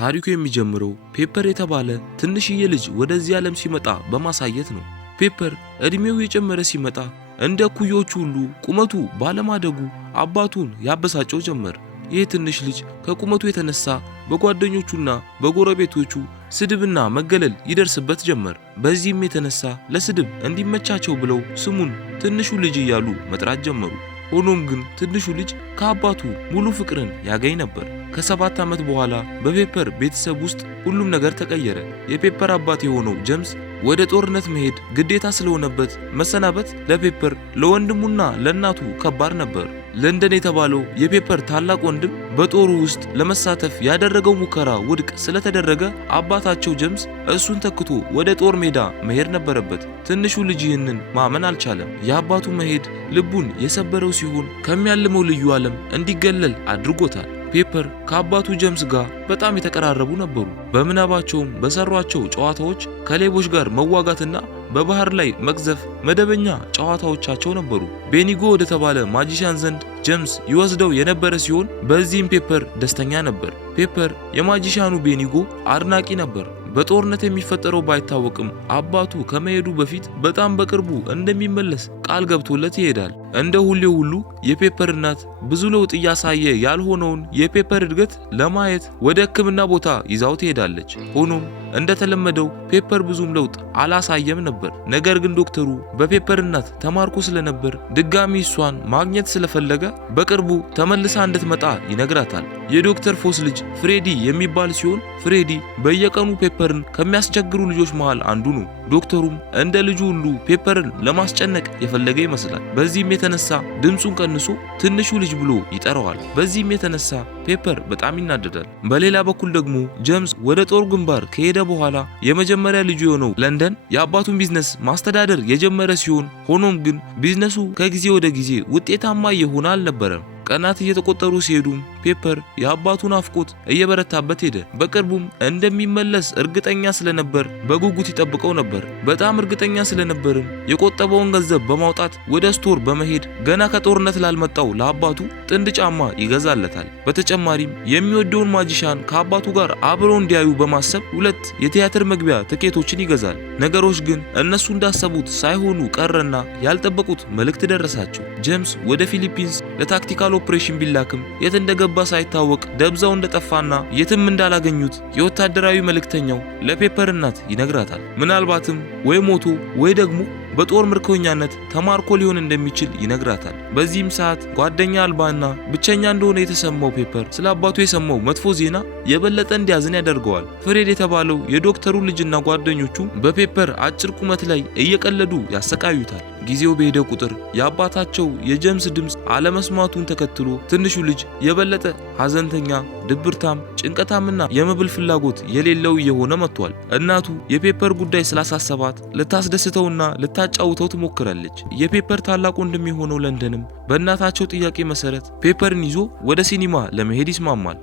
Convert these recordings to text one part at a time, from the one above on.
ታሪኩ የሚጀምረው ፔፐር የተባለ ትንሽዬ ልጅ ወደዚህ ዓለም ሲመጣ በማሳየት ነው። ፔፐር እድሜው የጨመረ ሲመጣ እንደ ኩዮቹ ሁሉ ቁመቱ ባለማደጉ አባቱን ያበሳጨው ጀመር። ይህ ትንሽ ልጅ ከቁመቱ የተነሳ በጓደኞቹና በጎረቤቶቹ ስድብና መገለል ይደርስበት ጀመር። በዚህም የተነሳ ለስድብ እንዲመቻቸው ብለው ስሙን ትንሹ ልጅ እያሉ መጥራት ጀመሩ። ሆኖም ግን ትንሹ ልጅ ከአባቱ ሙሉ ፍቅርን ያገኝ ነበር። ከ7 ዓመት በኋላ በፔፐር ቤተሰብ ውስጥ ሁሉም ነገር ተቀየረ። የፔፐር አባት የሆነው ጄምስ ወደ ጦርነት መሄድ ግዴታ ስለሆነበት መሰናበት ለፔፐር ለወንድሙና ለእናቱ ከባድ ነበር። ለንደን የተባለው የፔፐር ታላቅ ወንድም በጦሩ ውስጥ ለመሳተፍ ያደረገው ሙከራ ውድቅ ስለተደረገ አባታቸው ጄምስ እሱን ተክቶ ወደ ጦር ሜዳ መሄድ ነበረበት። ትንሹ ልጅ ይህንን ማመን አልቻለም። የአባቱ መሄድ ልቡን የሰበረው ሲሆን ከሚያልመው ልዩ ዓለም እንዲገለል አድርጎታል። ፔፐር ከአባቱ ጄምስ ጋር በጣም የተቀራረቡ ነበሩ። በምናባቸውም በሰሯቸው ጨዋታዎች ከሌቦች ጋር መዋጋትና በባህር ላይ መቅዘፍ መደበኛ ጨዋታዎቻቸው ነበሩ። ቤኒጎ ወደ ተባለ ማጂሻን ዘንድ ጄምስ ይወስደው የነበረ ሲሆን በዚህም ፔፐር ደስተኛ ነበር። ፔፐር የማጂሻኑ ቤኒጎ አድናቂ ነበር። በጦርነት የሚፈጠረው ባይታወቅም አባቱ ከመሄዱ በፊት በጣም በቅርቡ እንደሚመለስ ቃል ገብቶለት ይሄዳል። እንደ ሁሌው ሁሉ የፔፐር እናት ብዙ ለውጥ እያሳየ ያልሆነውን የፔፐር እድገት ለማየት ወደ ሕክምና ቦታ ይዛው ትሄዳለች። ሆኖም እንደተለመደው ፔፐር ብዙም ለውጥ አላሳየም ነበር። ነገር ግን ዶክተሩ በፔፐር እናት ተማርኮ ስለነበር ድጋሚ እሷን ማግኘት ስለፈለገ በቅርቡ ተመልሳ እንድትመጣ ይነግራታል። የዶክተር ፎስ ልጅ ፍሬዲ የሚባል ሲሆን ፍሬዲ በየቀኑ ፔፐርን ከሚያስቸግሩ ልጆች መሃል አንዱ ነው። ዶክተሩም እንደ ልጁ ሁሉ ፔፐርን ለማስጨነቅ የፈለገ ይመስላል። በዚህም የተነሳ ድምፁን ቀንሶ ትንሹ ልጅ ብሎ ይጠራዋል። በዚህም የተነሳ ፔፐር በጣም ይናደዳል። በሌላ በኩል ደግሞ ጄምስ ወደ ጦር ግንባር ከሄደ በኋላ የመጀመሪያ ልጁ የሆነው ለንደን የአባቱን ቢዝነስ ማስተዳደር የጀመረ ሲሆን ሆኖም ግን ቢዝነሱ ከጊዜ ወደ ጊዜ ውጤታማ እየሆነ አልነበረም። ቀናት እየተቆጠሩ ሲሄዱም ፔፐር የአባቱን አፍቆት እየበረታበት ሄደ። በቅርቡም እንደሚመለስ እርግጠኛ ስለነበር በጉጉት ይጠብቀው ነበር። በጣም እርግጠኛ ስለነበርም የቆጠበውን ገንዘብ በማውጣት ወደ ስቶር በመሄድ ገና ከጦርነት ላልመጣው ለአባቱ ጥንድ ጫማ ይገዛለታል። በተጨማሪም የሚወደውን ማጂሻን ከአባቱ ጋር አብረው እንዲያዩ በማሰብ 2 የቲያትር መግቢያ ትኬቶችን ይገዛል። ነገሮች ግን እነሱ እንዳሰቡት ሳይሆኑ ቀረና ያልጠበቁት መልእክት ደረሳቸው። ጄምስ ወደ ፊሊፒንስ ለታክቲካል ኦፕሬሽን ቢላክም የት እንደገባ ሳይታወቅ ደብዛው እንደጠፋና የትም እንዳላገኙት የወታደራዊ መልእክተኛው ለፔፐር እናት ይነግራታል። ምናልባትም ወይ ሞቶ ወይ ደግሞ በጦር ምርኮኛነት ተማርኮ ሊሆን እንደሚችል ይነግራታል። በዚህም ሰዓት ጓደኛ አልባና ብቸኛ እንደሆነ የተሰማው ፔፐር ስለ አባቱ የሰማው መጥፎ ዜና የበለጠ እንዲያዝን ያደርገዋል። ፍሬድ የተባለው የዶክተሩ ልጅና ጓደኞቹ በፔፐር አጭር ቁመት ላይ እየቀለዱ ያሰቃዩታል። ጊዜው በሄደ ቁጥር የአባታቸው የጄምስ ድምፅ አለመስማቱን ተከትሎ ትንሹ ልጅ የበለጠ ሐዘንተኛ፣ ድብርታም፣ ጭንቀታምና የመብል ፍላጎት የሌለው እየሆነ መጥቷል። እናቱ የፔፐር ጉዳይ ስላሳሰባት ልታስደስተውና ልታጫውተው ትሞክራለች። የፔፐር ታላቅ ወንድም የሆነው ለንደንም በእናታቸው ጥያቄ መሰረት ፔፐርን ይዞ ወደ ሲኒማ ለመሄድ ይስማማል።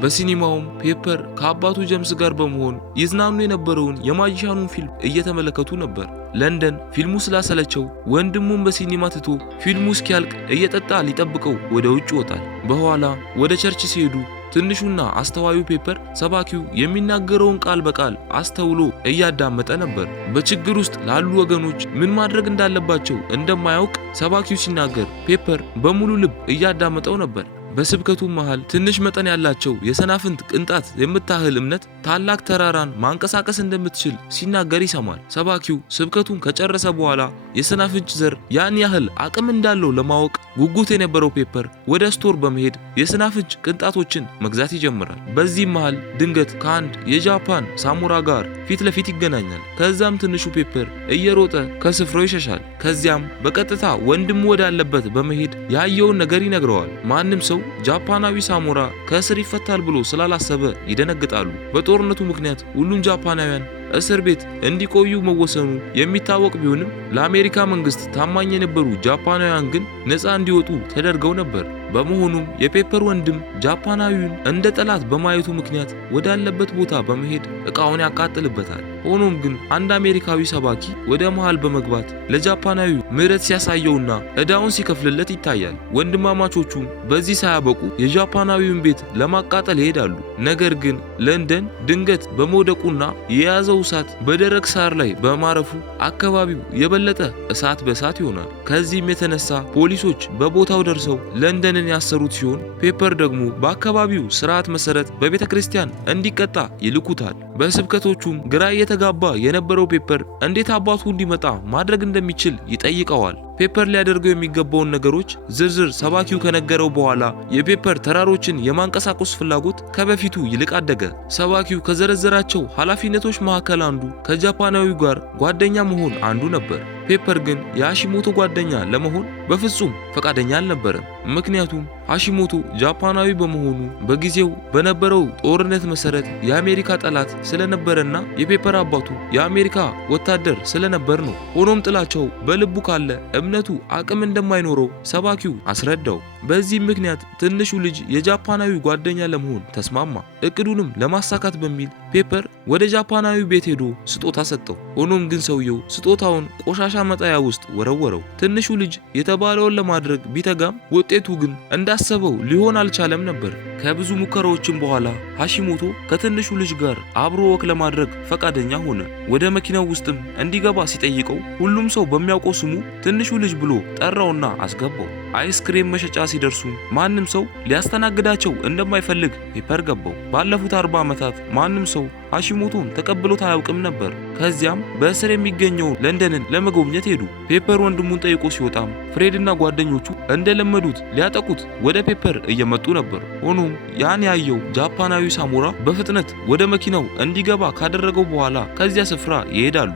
በሲኒማውም ፔፐር ከአባቱ ጄምስ ጋር በመሆን ይዝናኑ የነበረውን የማጂሻኑን ፊልም እየተመለከቱ ነበር። ለንደን ፊልሙ ስላሰለቸው ወንድሙን በሲኒማ ትቶ ፊልሙ እስኪያልቅ እየጠጣ ሊጠብቀው ወደ ውጭ ይወጣል። በኋላ ወደ ቸርች ሲሄዱ ትንሹና አስተዋዩ ፔፐር ሰባኪው የሚናገረውን ቃል በቃል አስተውሎ እያዳመጠ ነበር። በችግር ውስጥ ላሉ ወገኖች ምን ማድረግ እንዳለባቸው እንደማያውቅ ሰባኪው ሲናገር ፔፐር በሙሉ ልብ እያዳመጠው ነበር። በስብከቱ መሃል ትንሽ መጠን ያላቸው የሰናፍንት ቅንጣት የምታህል እምነት ታላቅ ተራራን ማንቀሳቀስ እንደምትችል ሲናገር ይሰማል። ሰባኪው ስብከቱን ከጨረሰ በኋላ የሰናፍንጭ ዘር ያን ያህል አቅም እንዳለው ለማወቅ ጉጉት የነበረው ፔፐር ወደ ስቶር በመሄድ የሰናፍንጭ ቅንጣቶችን መግዛት ይጀምራል። በዚህም መሃል ድንገት ከአንድ የጃፓን ሳሙራ ጋር ፊት ለፊት ይገናኛል። ከዛም ትንሹ ፔፐር እየሮጠ ከስፍራው ይሸሻል። ከዚያም በቀጥታ ወንድሙ ወዳለበት በመሄድ ያየውን ነገር ይነግረዋል። ማንም ሰው ጃፓናዊ ሳሙራ ከእስር ይፈታል ብሎ ስላላሰበ ይደነግጣሉ። በጦርነቱ ምክንያት ሁሉም ጃፓናውያን እስር ቤት እንዲቆዩ መወሰኑ የሚታወቅ ቢሆንም ለአሜሪካ መንግስት ታማኝ የነበሩ ጃፓናውያን ግን ነፃ እንዲወጡ ተደርገው ነበር። በመሆኑም የፔፐር ወንድም ጃፓናዊውን እንደ ጠላት በማየቱ ምክንያት ወዳለበት ቦታ በመሄድ እቃውን ያቃጥልበታል። ሆኖም ግን አንድ አሜሪካዊ ሰባኪ ወደ መሃል በመግባት ለጃፓናዊው ምህረት ሲያሳየውና ዕዳውን ሲከፍልለት ይታያል። ወንድማማቾቹም በዚህ ሳያበቁ የጃፓናዊውን ቤት ለማቃጠል ይሄዳሉ። ነገር ግን ለንደን ድንገት በመውደቁና የያዘው እሳት በደረቅ ሳር ላይ በማረፉ አካባቢው የበለጠ እሳት በእሳት ይሆናል። ከዚህም የተነሳ ፖሊሶች በቦታው ደርሰው ለንደንን ያሰሩት ሲሆን ፔፐር ደግሞ በአካባቢው ስርዓት መሰረት በቤተ ክርስቲያን እንዲቀጣ ይልኩታል። በስብከቶቹም ግራ እየተጋባ የነበረው ፔፐር እንዴት አባቱ እንዲመጣ ማድረግ እንደሚችል ይጠይቀዋል። ፔፐር ሊያደርገው የሚገባውን ነገሮች ዝርዝር ሰባኪው ከነገረው በኋላ የፔፐር ተራሮችን የማንቀሳቀስ ፍላጎት ከበፊቱ ይልቅ አደገ። ሰባኪው ከዘረዘራቸው ኃላፊነቶች መካከል አንዱ ከጃፓናዊው ጋር ጓደኛ መሆን አንዱ ነበር። ፔፐር ግን የሃሺሞቶ ጓደኛ ለመሆን በፍጹም ፈቃደኛ አልነበረም። ምክንያቱም ሃሺሞቶ ጃፓናዊ በመሆኑ በጊዜው በነበረው ጦርነት መሰረት የአሜሪካ ጠላት ስለነበረና የፔፐር አባቱ የአሜሪካ ወታደር ስለነበር ነው። ሆኖም ጥላቸው በልቡ ካለ እምነቱ አቅም እንደማይኖረው ሰባኪው አስረዳው። በዚህ ምክንያት ትንሹ ልጅ የጃፓናዊ ጓደኛ ለመሆን ተስማማ። እቅዱንም ለማሳካት በሚል ፔፐር ወደ ጃፓናዊ ቤት ሄዶ ስጦታ ሰጠው። ሆኖም ግን ሰውየው ስጦታውን ቆሻሻ መጣያ ውስጥ ወረወረው። ትንሹ ልጅ የተባለውን ለማድረግ ቢተጋም ውጤቱ ግን እንዳሰበው ሊሆን አልቻለም ነበር። ከብዙ ሙከራዎችም በኋላ ሃሺሞቶ ከትንሹ ልጅ ጋር አብሮ ወክ ለማድረግ ፈቃደኛ ሆነ። ወደ መኪናው ውስጥም እንዲገባ ሲጠይቀው ሁሉም ሰው በሚያውቀው ስሙ ትንሹ ልጅ ብሎ ጠራውና አስገባው። አይስክሬም መሸጫ ሲደርሱ ማንም ሰው ሊያስተናግዳቸው እንደማይፈልግ ፔፐር ገባው። ባለፉት 40 ዓመታት ማንም ሰው ሃሺሞቶን ተቀብሎት አያውቅም ነበር። ከዚያም በእስር የሚገኘውን ለንደንን ለመጎብኘት ሄዱ። ፔፐር ወንድሙን ጠይቆ ሲወጣም ፍሬድና ጓደኞቹ እንደለመዱት ሊያጠቁት ወደ ፔፐር እየመጡ ነበር። ሆኖም ያን ያየው ጃፓናዊ ሳሙራ በፍጥነት ወደ መኪናው እንዲገባ ካደረገው በኋላ ከዚያ ስፍራ ይሄዳሉ።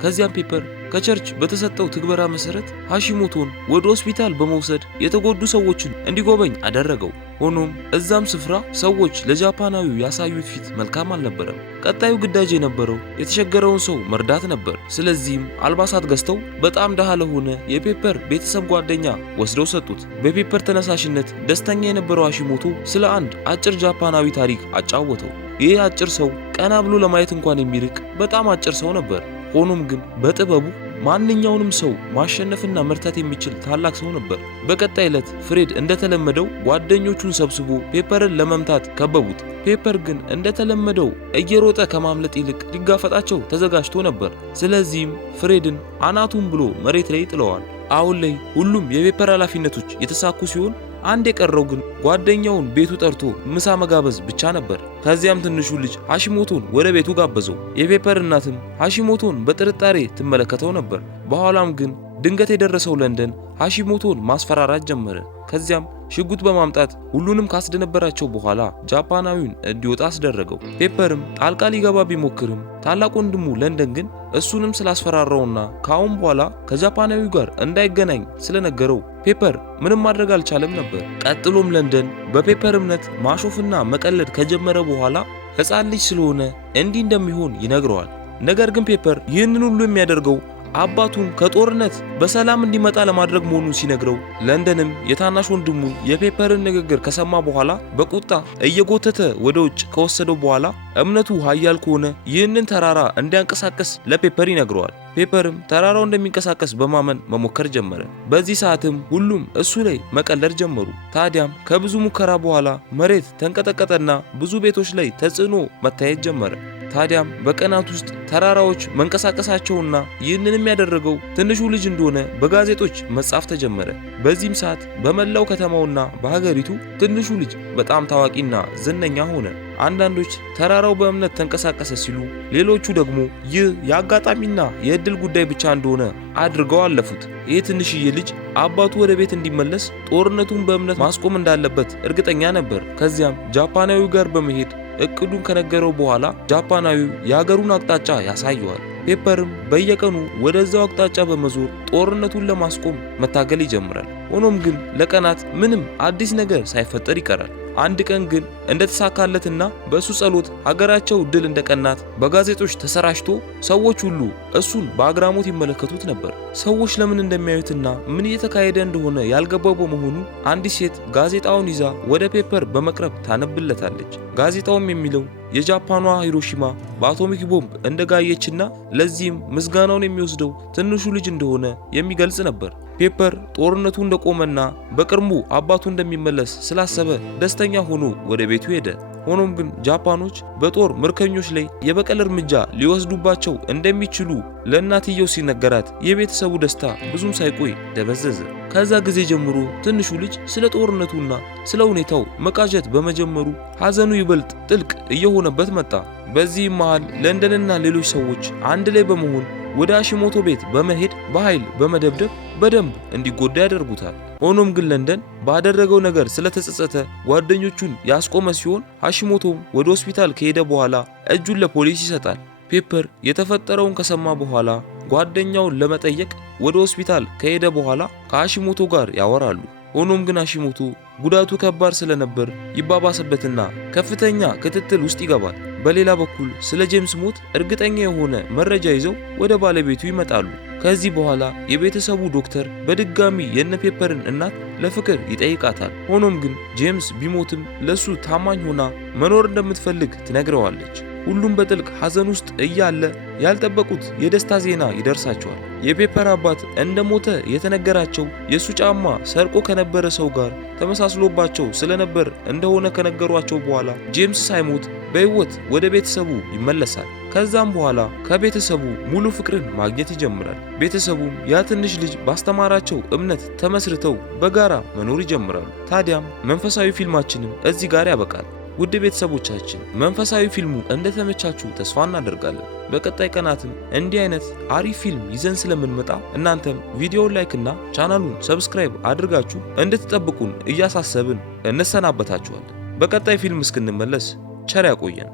ከዚያም ፔፐር ከቸርች በተሰጠው ትግበራ መሰረት ሃሺሞቶን ወደ ሆስፒታል በመውሰድ የተጎዱ ሰዎችን እንዲጎበኝ አደረገው። ሆኖም እዛም ስፍራ ሰዎች ለጃፓናዊው ያሳዩት ፊት መልካም አልነበረም። ቀጣዩ ግዳጅ የነበረው የተቸገረውን ሰው መርዳት ነበር። ስለዚህም አልባሳት ገዝተው በጣም ደሃ ለሆነ የፔፐር ቤተሰብ ጓደኛ ወስደው ሰጡት። በፔፐር ተነሳሽነት ደስተኛ የነበረው ሃሺሞቶ ስለ አንድ አጭር ጃፓናዊ ታሪክ አጫወተው። ይህ አጭር ሰው ቀና ብሎ ለማየት እንኳን የሚርቅ በጣም አጭር ሰው ነበር። ሆኖም ግን በጥበቡ ማንኛውንም ሰው ማሸነፍና መርታት የሚችል ታላቅ ሰው ነበር። በቀጣይ ዕለት ፍሬድ እንደተለመደው ጓደኞቹን ሰብስቦ ፔፐርን ለመምታት ከበቡት። ፔፐር ግን እንደተለመደው እየሮጠ ከማምለጥ ይልቅ ሊጋፈጣቸው ተዘጋጅቶ ነበር። ስለዚህም ፍሬድን አናቱን ብሎ መሬት ላይ ጥለዋል። አሁን ላይ ሁሉም የፔፐር ኃላፊነቶች የተሳኩ ሲሆን አንድ የቀረው ግን ጓደኛውን ቤቱ ጠርቶ ምሳ መጋበዝ ብቻ ነበር። ከዚያም ትንሹ ልጅ ሃሺሞቶን ወደ ቤቱ ጋበዘው። የፔፐር እናትም ሃሺሞቶን በጥርጣሬ ትመለከተው ነበር። በኋላም ግን ድንገት የደረሰው ለንደን ሃሺሞቶን ማስፈራራት ጀመረ። ከዚያም ሽጉጥ በማምጣት ሁሉንም ካስደነበራቸው በኋላ ጃፓናዊውን እንዲወጣ አስደረገው። ፔፐርም ጣልቃ ሊገባ ቢሞክርም ታላቅ ወንድሙ ለንደን ግን እሱንም ስላስፈራራውና ከአሁን በኋላ ከጃፓናዊው ጋር እንዳይገናኝ ስለነገረው ፔፐር ምንም ማድረግ አልቻለም ነበር። ቀጥሎም ለንደን በፔፐር እምነት ማሾፍና መቀለድ ከጀመረ በኋላ ሕፃን ልጅ ስለሆነ እንዲህ እንደሚሆን ይነግረዋል። ነገር ግን ፔፐር ይህንን ሁሉ የሚያደርገው አባቱን ከጦርነት በሰላም እንዲመጣ ለማድረግ መሆኑን ሲነግረው ለንደንም የታናሽ ወንድሙ የፔፐርን ንግግር ከሰማ በኋላ በቁጣ እየጎተተ ወደ ውጭ ከወሰደው በኋላ እምነቱ ኃያል ከሆነ ይህንን ተራራ እንዲያንቀሳቀስ ለፔፐር ይነግረዋል። ፔፐርም ተራራው እንደሚንቀሳቀስ በማመን መሞከር ጀመረ። በዚህ ሰዓትም ሁሉም እሱ ላይ መቀለድ ጀመሩ። ታዲያም ከብዙ ሙከራ በኋላ መሬት ተንቀጠቀጠና ብዙ ቤቶች ላይ ተጽዕኖ መታየት ጀመረ። ታዲያም በቀናት ውስጥ ተራራዎች መንቀሳቀሳቸውና ይህንንም ያደረገው ትንሹ ልጅ እንደሆነ በጋዜጦች መጻፍ ተጀመረ። በዚህም ሰዓት በመላው ከተማውና በሀገሪቱ ትንሹ ልጅ በጣም ታዋቂና ዝነኛ ሆነ። አንዳንዶች ተራራው በእምነት ተንቀሳቀሰ ሲሉ፣ ሌሎቹ ደግሞ ይህ የአጋጣሚና የእድል ጉዳይ ብቻ እንደሆነ አድርገው አለፉት። ይህ ትንሽዬ ልጅ አባቱ ወደ ቤት እንዲመለስ ጦርነቱን በእምነት ማስቆም እንዳለበት እርግጠኛ ነበር። ከዚያም ጃፓናዊው ጋር በመሄድ እቅዱን ከነገረው በኋላ ጃፓናዊው የሀገሩን አቅጣጫ ያሳየዋል። ፔፐርም በየቀኑ ወደዛው አቅጣጫ በመዞር ጦርነቱን ለማስቆም መታገል ይጀምራል። ሆኖም ግን ለቀናት ምንም አዲስ ነገር ሳይፈጠር ይቀራል። አንድ ቀን ግን እንደተሳካለትና በእሱ ጸሎት ሀገራቸው ድል እንደቀናት በጋዜጦች ተሰራጭቶ ሰዎች ሁሉ እሱን በአግራሞት ይመለከቱት ነበር። ሰዎች ለምን እንደሚያዩትና ምን እየተካሄደ እንደሆነ ያልገባው በመሆኑ አንዲት ሴት ጋዜጣውን ይዛ ወደ ፔፐር በመቅረብ ታነብለታለች። ጋዜጣውም የሚለው የጃፓኗ ሂሮሺማ በአቶሚክ ቦምብ እንደጋየችና ለዚህም ምስጋናውን የሚወስደው ትንሹ ልጅ እንደሆነ የሚገልጽ ነበር። ፔፐር ጦርነቱ እንደቆመና በቅርቡ አባቱ እንደሚመለስ ስላሰበ ደስተኛ ሆኖ ወደ ቤቱ ሄደ። ሆኖም ግን ጃፓኖች በጦር ምርኮኞች ላይ የበቀል እርምጃ ሊወስዱባቸው እንደሚችሉ ለእናትየው ሲነገራት የቤተሰቡ ደስታ ብዙም ሳይቆይ ደበዘዘ። ከዛ ጊዜ ጀምሮ ትንሹ ልጅ ስለ ጦርነቱና ስለ ሁኔታው መቃዠት በመጀመሩ ሐዘኑ ይበልጥ ጥልቅ እየሆነበት መጣ። በዚህም መሃል ለንደንና ሌሎች ሰዎች አንድ ላይ በመሆን ወደ ሃሺሞቶ ቤት በመሄድ በኃይል በመደብደብ በደንብ እንዲጎዳ ያደርጉታል። ሆኖም ግን ለንደን ባደረገው ነገር ስለተጸጸተ ጓደኞቹን ያስቆመ ሲሆን ሃሺሞቶም ወደ ሆስፒታል ከሄደ በኋላ እጁን ለፖሊስ ይሰጣል። ፔፐር የተፈጠረውን ከሰማ በኋላ ጓደኛውን ለመጠየቅ ወደ ሆስፒታል ከሄደ በኋላ ከሃሺሞቶ ጋር ያወራሉ። ሆኖም ግን ሃሺሞቶ ጉዳቱ ከባድ ስለነበር ይባባሰበትና ከፍተኛ ክትትል ውስጥ ይገባል። በሌላ በኩል ስለ ጄምስ ሞት እርግጠኛ የሆነ መረጃ ይዘው ወደ ባለቤቱ ይመጣሉ። ከዚህ በኋላ የቤተሰቡ ዶክተር በድጋሚ የነ ፔፐርን እናት ለፍቅር ይጠይቃታል። ሆኖም ግን ጄምስ ቢሞትም ለሱ ታማኝ ሆና መኖር እንደምትፈልግ ትነግረዋለች። ሁሉም በጥልቅ ሐዘን ውስጥ እያለ ያልጠበቁት የደስታ ዜና ይደርሳቸዋል። የፔፐር አባት እንደሞተ የተነገራቸው የሱ ጫማ ሰርቆ ከነበረ ሰው ጋር ተመሳስሎባቸው ስለነበር እንደሆነ ከነገሯቸው በኋላ ጄምስ ሳይሞት በሕይወት ወደ ቤተሰቡ ይመለሳል። ከዛም በኋላ ከቤተሰቡ ሙሉ ፍቅርን ማግኘት ይጀምራል። ቤተሰቡም ያ ትንሽ ልጅ ባስተማራቸው እምነት ተመስርተው በጋራ መኖር ይጀምራሉ። ታዲያም መንፈሳዊ ፊልማችንም እዚህ ጋር ያበቃል። ውድ ቤተሰቦቻችን መንፈሳዊ ፊልሙ እንደተመቻችሁ ተስፋ እናደርጋለን። በቀጣይ ቀናትም እንዲህ አይነት አሪፍ ፊልም ይዘን ስለምንመጣ እናንተም ቪዲዮውን ላይክና ቻናሉን ሰብስክራይብ አድርጋችሁ እንድትጠብቁን እያሳሰብን እንሰናበታችኋለን። በቀጣይ ፊልም እስክንመለስ ቸር ያቆየን።